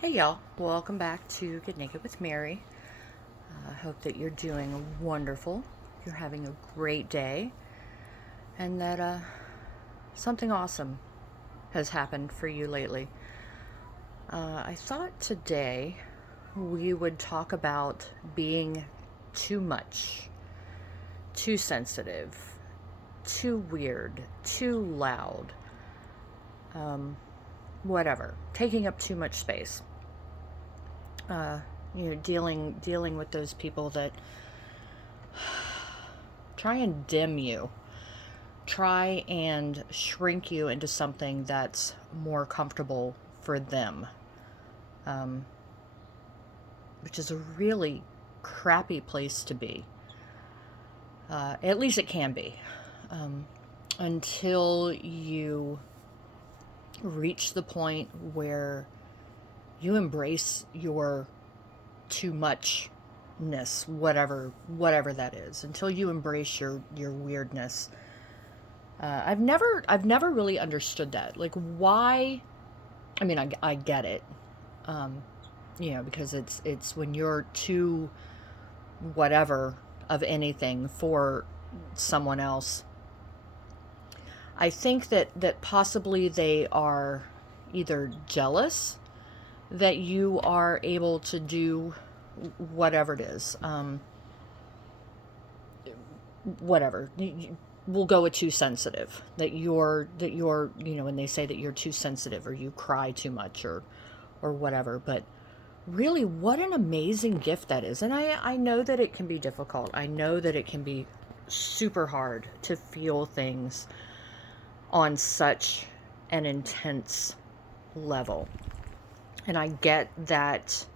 Hey y'all, welcome back to Get Naked with Mary. I hope that you're doing wonderful, you're having a great day, and that something awesome has happened for you lately. I thought today we would talk about being too much, too sensitive, too weird, too loud, whatever, taking up too much space. Uh, dealing with those people that try and dim you, try and shrink you into something that's more comfortable for them, um, which is a really crappy place to be. At least it can be, until you reach the point where you embrace your too muchness, whatever that is, until you embrace your weirdness. I've never really understood that. Like, why? I mean, I get it, um, because it's when you're too whatever of anything for someone else. I think that possibly they are either jealous that you are able to do whatever it is. Whatever. We'll go with too sensitive. That you're when they say that you're too sensitive or you cry too much or whatever. But really, what an amazing gift that is. And I know that it can be difficult. I know that it can be super hard to feel things on such an intense level. And I get that,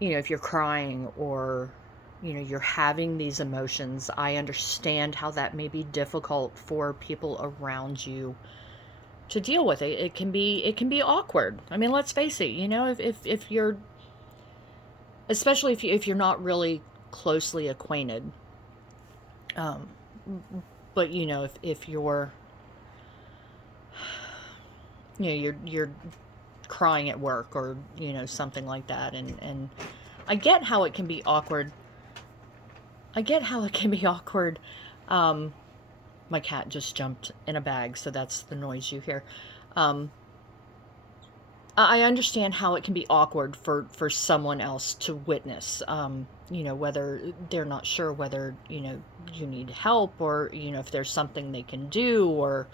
if you're crying or, you're having these emotions, I understand how that may be difficult for people around you to deal with. It can be awkward. I mean, let's face it, if you're, especially if you're not really closely acquainted, um, but if you're, you're crying at work or something like that, and I get how it can be awkward. I get how it can be awkward. um my cat just jumped in a bag, so that's the noise you hear. um I understand how it can be awkward for someone else to witness, whether they're not sure whether you need help, or if there's something they can do, or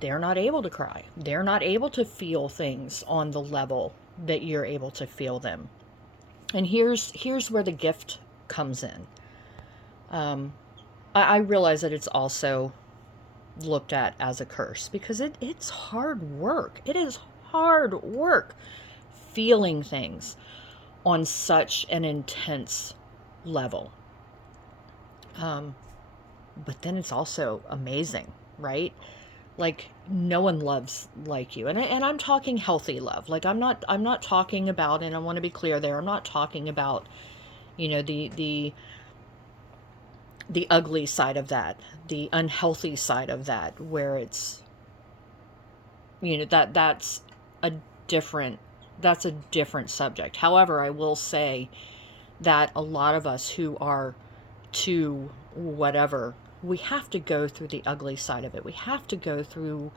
they're not able to cry. They're not able to feel things on the level that you're able to feel them. And here's where the gift comes in. Um, I realize that it's also looked at as a curse because it's hard work. It is hard work feeling things on such an intense level. Um, but then it's also amazing, right? Like, no one loves like you, and I'm talking healthy love. Like, I'm not talking about, and I want to be clear there, I'm not talking about the ugly side of that, the unhealthy side of that, where it's that's a different that's a different subject. However, I will say that a lot of us who are too whatever, we have to go through the ugly side of it. We have to go through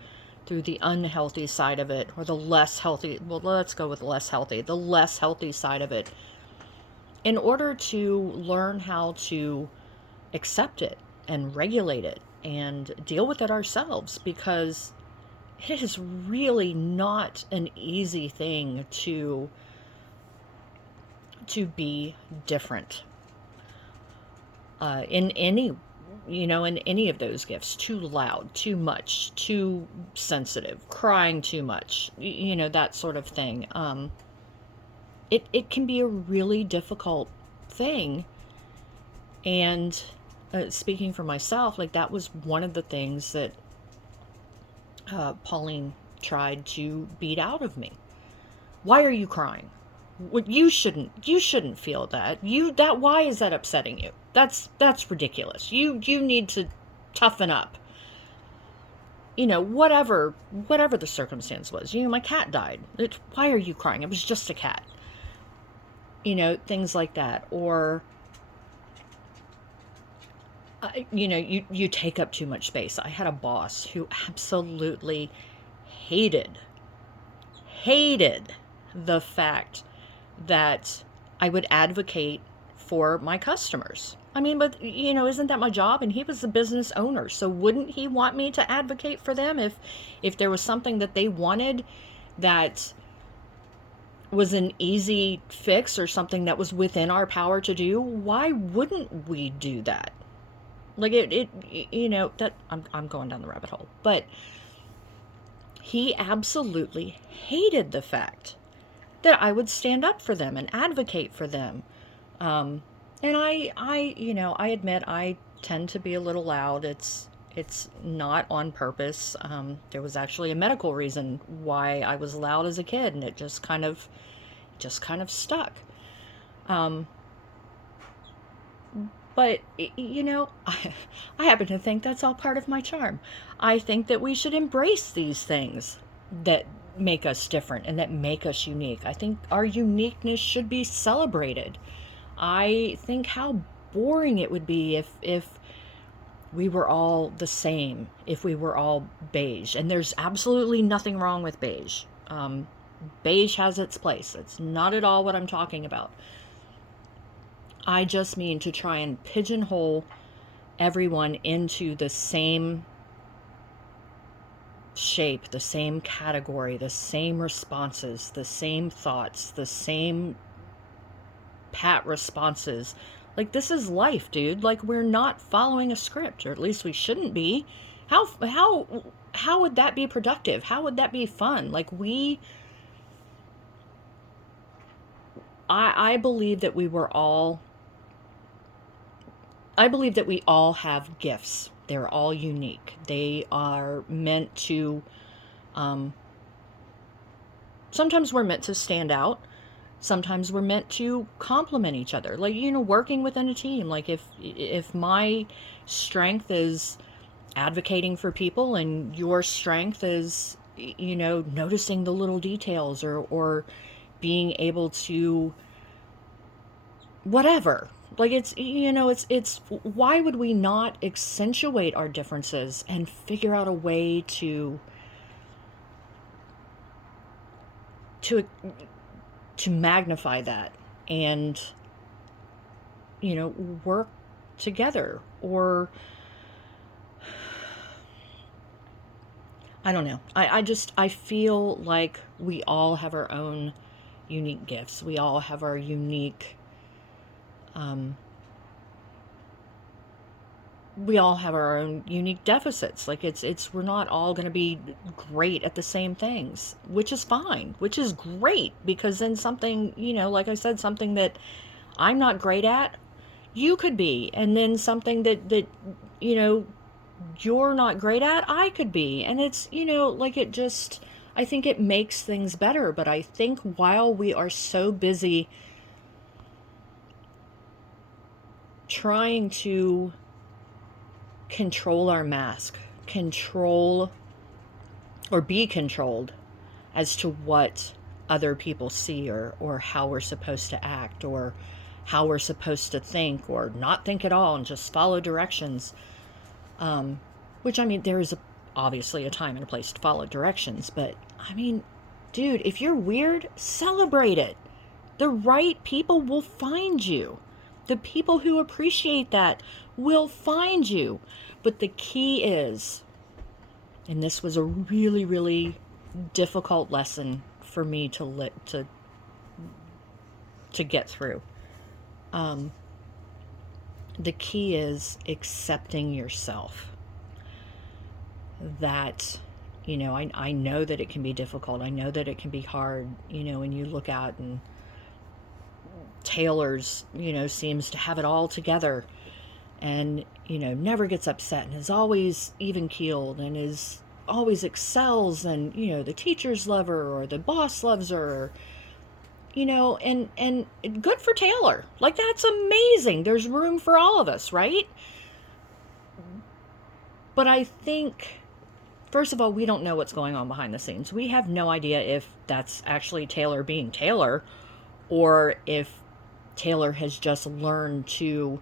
the unhealthy side of it, or the less healthy, well, let's go with the less healthy side of it, in order to learn how to accept it and regulate it and deal with it ourselves, because it is really not an easy thing to be different, in any in any of those gifts. Too loud, too much, too sensitive, crying too much, that sort of thing. It can be a really difficult thing. And speaking for myself, like, that was one of the things that Pauline tried to beat out of me. Why are you crying? You shouldn't feel that. Why is that upsetting you? That's ridiculous. You need to toughen up. whatever the circumstance was. My cat died. Why are you crying? It was just a cat. Things like that. Or, you take up too much space. I had a boss who absolutely hated the fact that I would advocate for my customers. I mean, but isn't that my job? And he was the business owner, so wouldn't he want me to advocate for them if there was something that they wanted that was an easy fix or something that was within our power to do? Why wouldn't we do that? Like that I'm going down the rabbit hole, but he absolutely hated the fact that I would stand up for them and advocate for them. And I admit I tend to be a little loud. It's not on purpose. There was actually a medical reason why I was loud as a kid, and it just kind of stuck. But, I happen to think that's all part of my charm. I think that we should embrace these things that make us different and that make us unique. I think our uniqueness should be celebrated. I think how boring it would be if we were all the same, if we were all beige. And there's absolutely nothing wrong with beige. Beige has its place. It's not at all what I'm talking about. I just mean to try and pigeonhole everyone into the same shape, the same category, the same responses, the same thoughts, the same pat responses. Like, this is life, dude. Like, we're not following a script, or at least we shouldn't be. How would that be productive? How would that be fun? Like, I believe that I believe that we all have gifts. They're all unique. They are meant to, sometimes we're meant to stand out. Sometimes we're meant to complement each other. Like, working within a team. Like, if my strength is advocating for people and your strength is, noticing the little details or being able to whatever. Like, it's why would we not accentuate our differences and figure out a way to magnify that and work together? Or I don't know. I feel like we all have our own unique gifts. We all have our unique we all have our own unique deficits. Like, we're not all going to be great at the same things, which is fine, which is great, because then something, like I said, something that I'm not great at, you could be. And then something that you're not great at, I could be. And it's, like, I think it makes things better. But I think while we are so busy trying to control our mask, control or be controlled as to what other people see, or how we're supposed to act, or how we're supposed to think, or not think at all and just follow directions. Which, I mean, there is obviously a time and a place to follow directions, but I mean, dude, if you're weird, celebrate it. The right people will find you. The people who appreciate that will find you. But the key is, and this was a really, really difficult lesson for me to get through. The key is accepting yourself. That, I know that it can be difficult. I know that it can be hard, when you look out and Taylor's, seems to have it all together and, never gets upset and is always even keeled and is always excels, and, the teachers love her or the boss loves her, and good for Taylor. Like, that's amazing. There's room for all of us, right? But I think First of all, we don't know what's going on behind the scenes. We have no idea if that's actually Taylor being Taylor, or if Taylor has just learned to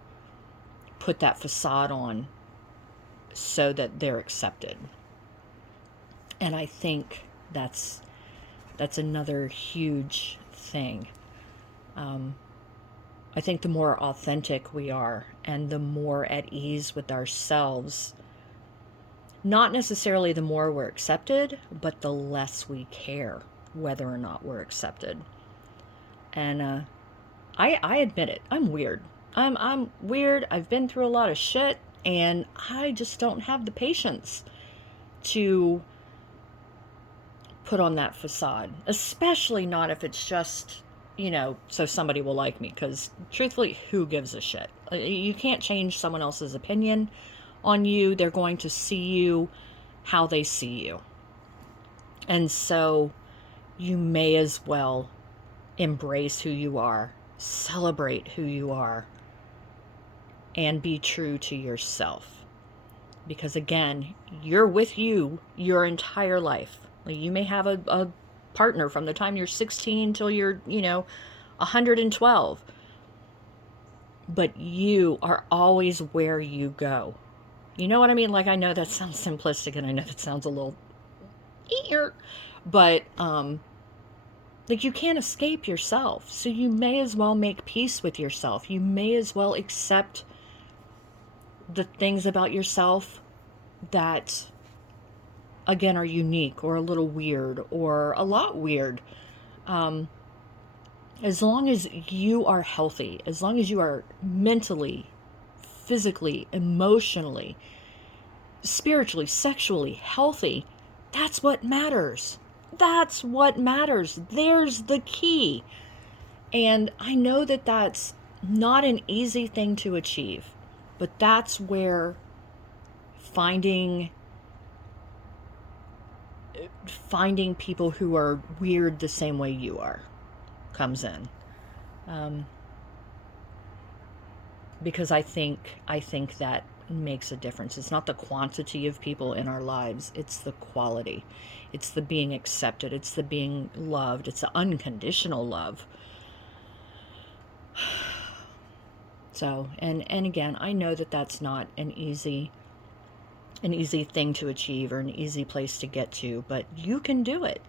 put that facade on so that they're accepted. And I think that's another huge thing. I think the more authentic we are and the more at ease with ourselves, not necessarily the more we're accepted, but the less we care whether or not we're accepted. And I admit it. I'm weird. I'm weird. I've been through a lot of shit, and I just don't have the patience to put on that facade, especially not if it's just, so somebody will like me, because truthfully, who gives a shit? You can't change someone else's opinion on you. They're going to see you how they see you. And so you may as well embrace who you are, celebrate who you are, and be true to yourself. Because again, you're with you your entire life. Like, you may have a partner from the time you're 16 till you're, 112. But you are always where you go. You know what I mean? Like, I know that sounds simplistic, and I know that sounds a little ear, but like, you can't escape yourself. So you may as well make peace with yourself. You may as well accept the things about yourself that, again, are unique or a little weird or a lot weird. As long as you are healthy, as long as you are mentally, physically, emotionally, spiritually, sexually healthy, that's what matters. That's what matters. There's the key. And I know that that's not an easy thing to achieve, but that's where finding people who are weird the same way you are comes in. Because I think that makes a difference. It's not the quantity of people in our lives, it's the quality. It's the being accepted, it's the being loved, it's the unconditional love. So, and again, I know that that's not an easy thing to achieve or an easy place to get to, but you can do it.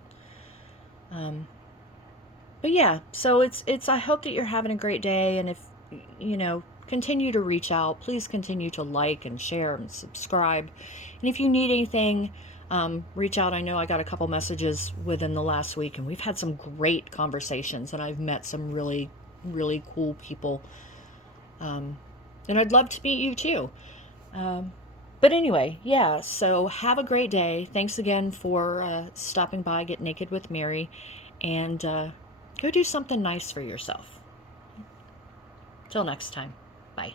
But yeah, so it's I hope that you're having a great day, and if continue to reach out. Please continue to like and share and subscribe. And if you need anything, reach out. I know I got a couple messages within the last week, and we've had some great conversations, and I've met some really, really cool people. And I'd love to meet you too. But anyway, yeah, so have a great day. Thanks again for stopping by Get Naked with Mary, and go do something nice for yourself. Till next time. Bye.